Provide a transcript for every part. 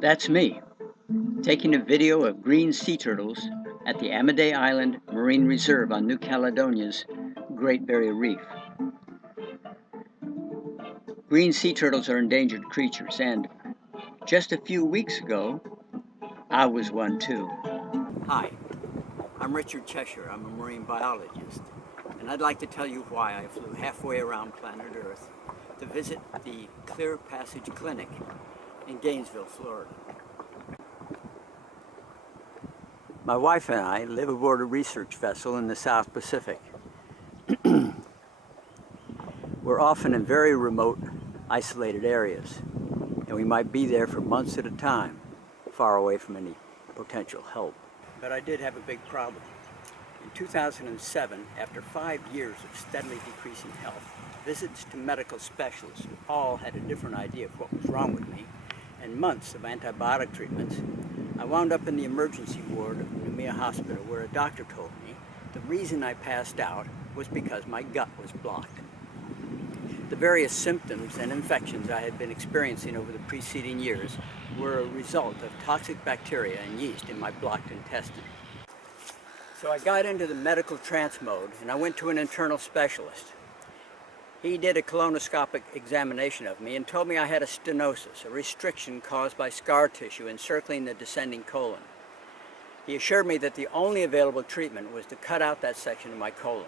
That's me, taking a video of green sea turtles at the Amadei Island Marine Reserve on New Caledonia's Great Barrier Reef. Green sea turtles are endangered creatures, and just a few weeks ago, I was one too. Hi, I'm Richard Cheshire. I'm a marine biologist, and I'd like to tell you why I flew halfway around planet Earth to visit the Clear Passage Clinic in Gainesville, Florida. My wife and I live aboard a research vessel in the South Pacific. We're often in very remote, isolated areas, and we might be there for months at a time, far away from any potential help. But I did have a big problem. In 2007, after 5 years of steadily decreasing health, visits to medical specialists who all had a different idea of what was wrong with me, and months of antibiotic treatments, I wound up in the emergency ward of Noumea Hospital, where a doctor told me the reason I passed out was because my gut was blocked. The various symptoms and infections I had been experiencing over the preceding years were a result of toxic bacteria and yeast in my blocked intestine. So I got into the medical trance mode and I went to an internal specialist. He did a colonoscopic examination of me and told me I had a stenosis, a restriction caused by scar tissue encircling the descending colon. He assured me that the only available treatment was to cut out that section of my colon.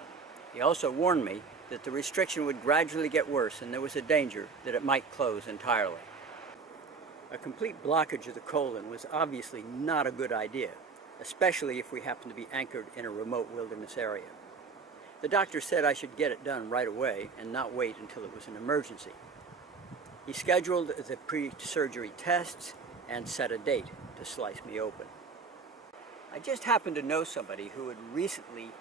He also warned me that the restriction would gradually get worse and there was a danger that it might close entirely. A complete blockage of the colon was obviously not a good idea, especially if we happened to be anchored in a remote wilderness area. The doctor said I should get it done right away and not wait until it was an emergency. He scheduled the pre-surgery tests and set a date to slice me open. I just happened to know somebody who had recently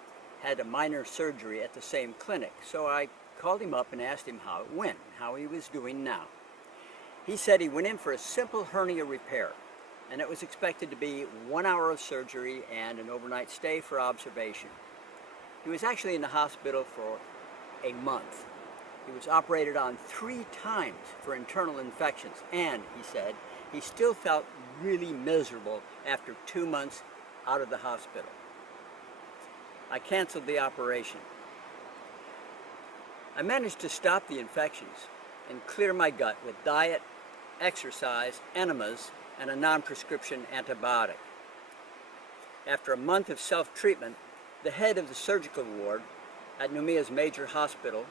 had a minor surgery at the same clinic, so I called him up and asked him how it went, how he was doing now. He said he went in for a simple hernia repair, and it was expected to be 1 hour of surgery and an overnight stay for observation. He was actually in the hospital for a month. He was operated on 3 times for internal infections, and he said he still felt really miserable after 2 months out of the hospital. I canceled the operation. I managed to stop the infections and clear my gut with diet, exercise, enemas, and a non-prescription antibiotic. After a month of self-treatment, the head of the surgical ward at Noumea's major hospital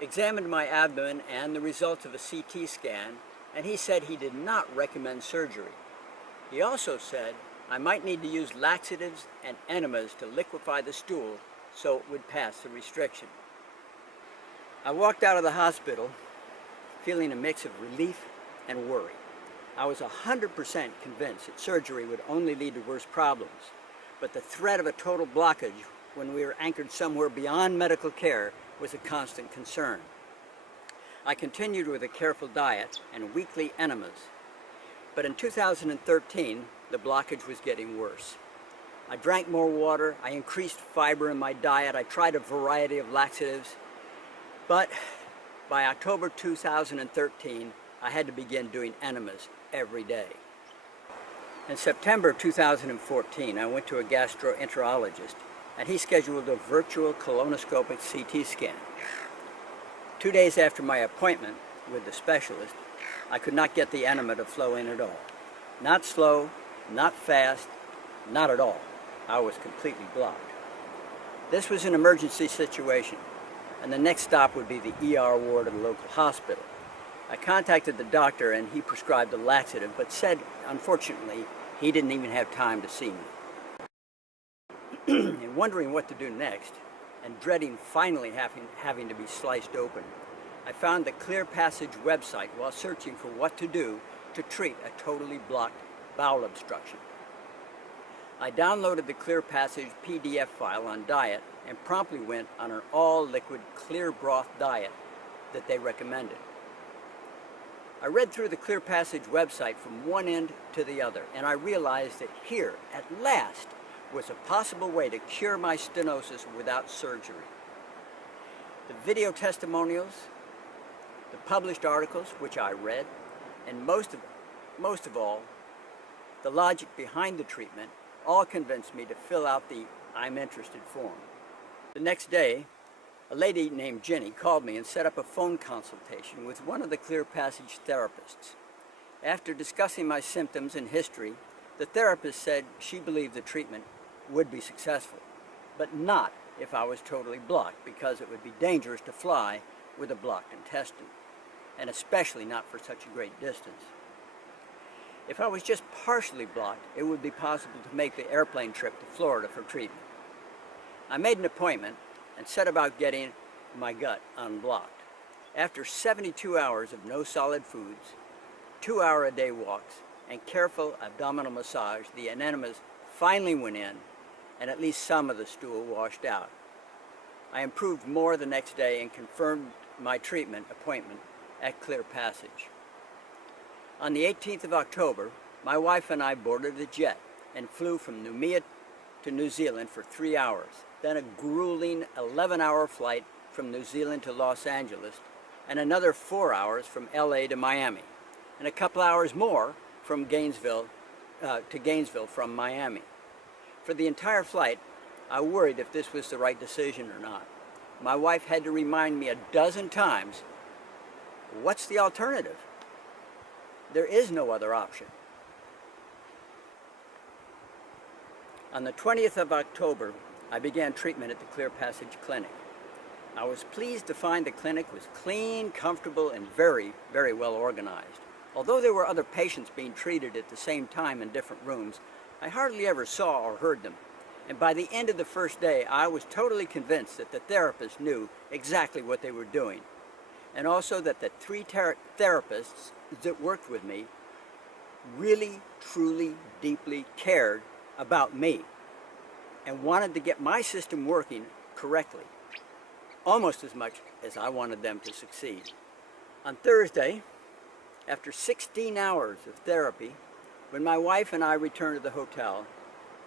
examined my abdomen and the results of a CT scan, and he said he did not recommend surgery. He also said I might need to use laxatives and enemas to liquefy the stool so it would pass the restriction. I walked out of the hospital feeling a mix of relief and worry. I was 100% convinced that surgery would only lead to worse problems, but the threat of a total blockage when we were anchored somewhere beyond medical care was a constant concern. I continued with a careful diet and weekly enemas, but in 2013, the blockage was getting worse. I drank more water, I increased fiber in my diet, I tried a variety of laxatives, but by October 2013, I had to begin doing enemas every day. In September 2014, I went to a gastroenterologist, and he scheduled a virtual colonoscopic CT scan. 2 days after my appointment with the specialist, I could not get the enema to flow in at all. Not slow, not fast, not at all. I was completely blocked. This was an emergency situation, and the next stop would be the ER ward of the local hospital. I contacted the doctor and he prescribed a laxative, but said, unfortunately, he didn't even have time to see me. And wondering what to do next, and dreading finally having to be sliced open, I found the Clear Passage website while searching for what to do to treat a totally blocked bowel obstruction. I downloaded the Clear Passage PDF file on diet and promptly went on an all-liquid clear broth diet that they recommended. I read through the Clear Passage website from one end to the other, and I realized that here, at last, was a possible way to cure my stenosis without surgery. The video testimonials, the published articles, which I read, and most of all, the logic behind the treatment all convinced me to fill out the "I'm interested" form. The next day, a lady named Jenny called me and set up a phone consultation with one of the Clear Passage therapists. After discussing my symptoms and history, the therapist said she believed the treatment would be successful, but not if I was totally blocked, because it would be dangerous to fly with a blocked intestine, and especially not for such a great distance. If I was just partially blocked, it would be possible to make the airplane trip to Florida for treatment. I made an appointment and set about getting my gut unblocked. After 72 hours of no solid foods, 2-hour-a-day walks, and careful abdominal massage, the enemas finally went in, and at least some of the stool washed out. I improved more the next day and confirmed my treatment appointment at Clear Passage. On the 18th of October, my wife and I boarded a jet and flew from Noumea to New Zealand for 3 hours, then a grueling 11-hour flight from New Zealand to Los Angeles, and another 4 hours from LA to Miami, and a couple hours more from Gainesville from Miami. For the entire flight, I worried if this was the right decision or not. My wife had to remind me a dozen times, what's the alternative? There is no other option. On the 20th of October, I began treatment at the Clear Passage Clinic. I was pleased to find the clinic was clean, comfortable, and very, very well organized. Although there were other patients being treated at the same time in different rooms, I hardly ever saw or heard them. And by the end of the first day, I was totally convinced that the therapists knew exactly what they were doing, and also that the 3 therapists that worked with me really, truly, deeply cared about me and wanted to get my system working correctly, almost as much as I wanted them to succeed. On Thursday, after 16 hours of therapy, when my wife and I returned to the hotel,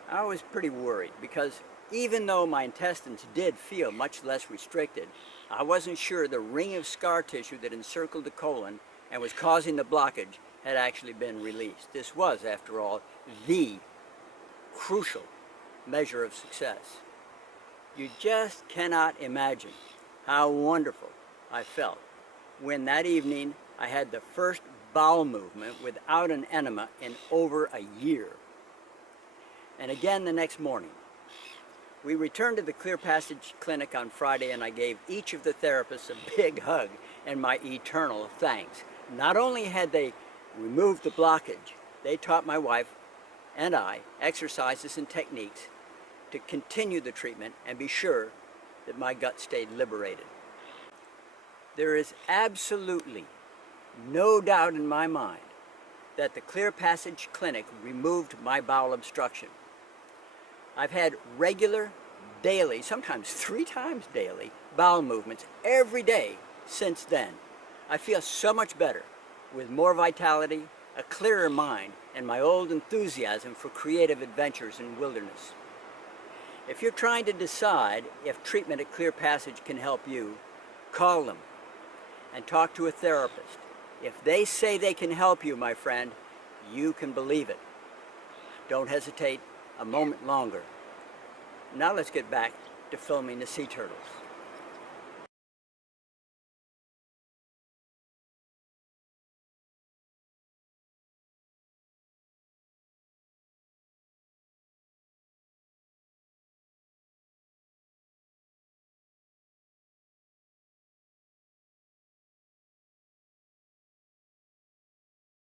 I was pretty worried, because even though my intestines did feel much less restricted, I wasn't sure the ring of scar tissue that encircled the colon and was causing the blockage had actually been released. This was, after all, the crucial measure of success. You just cannot imagine how wonderful I felt when that evening I had the first bowel movement without an enema in over a year. And again the next morning. We returned to the Clear Passage Clinic on Friday, and I gave each of the therapists a big hug and my eternal thanks. Not only had they removed the blockage, they taught my wife and I exercises and techniques to continue the treatment and be sure that my gut stayed liberated. There is absolutely no doubt in my mind that the Clear Passage Clinic removed my bowel obstruction. I've had regular, daily, sometimes 3 times daily, bowel movements every day since then. I feel so much better, with more vitality, a clearer mind, and my old enthusiasm for creative adventures in wilderness. If you're trying to decide if treatment at Clear Passage can help you, call them and talk to a therapist. If they say they can help you, my friend, you can believe it. Don't hesitate a moment longer. Now let's get back to filming the sea turtles.